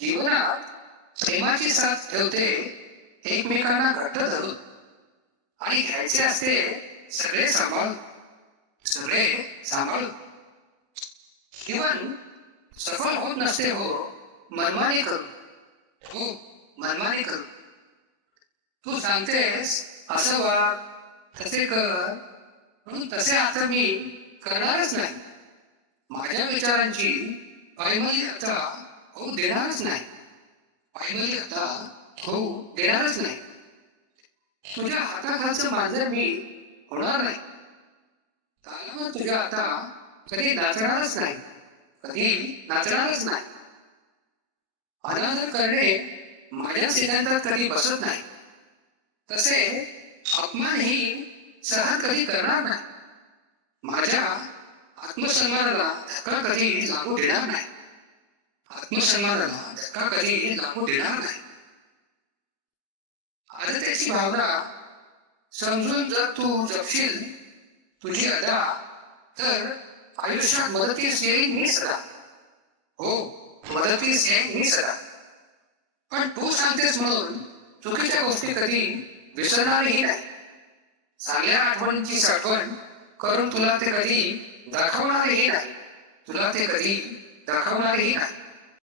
जीवनात प्रेमाची साथ ठेवते एकमेकांना घट्ट धरून आणि घ्यायचे असते सगळे सांभाळून. सगळे सांभाळून. जीवन सफल होत नसते हो मनमानी करू. हो मनमानी करू. तू सांगतेस असं वाग तसे कर म्हणून तसे आता मी करणारच नाही. माझ्या विचारांची पायमली आता हो देणारच नाही. पायमली आता हो देणारच नाही. तुझ्या हाताखालचं माझं मी होणार नाही. तालावर तुझ्या आता कधी नाचणारच नाही कधी नाचणारच नाही. अनादर करणे माझ्या सिद्धांतात कधी बसत नाही. तसे अपमानही सहन कधी करणार नाही. माझ्या आत्मसन्मानाला धक्का कधी लागू देणार नाही. आत्मसन्मानाला धक्का कधी लागू देणार नाही. आदतेची भावना समजून जर तू जपशील तुझी अदा तर आयुष्यात मदतीस येईल मी सदा हो मदतीस येईल मी सदा पण तू सांगतेस म्हणून चुकीच्या गोष्टी कधी विसरणारही नाही. चांगल्या आठवणीची साठवण करून तुला ते कधी दाखवणारही नाही. तुला ते कधी दाखवणारही नाही.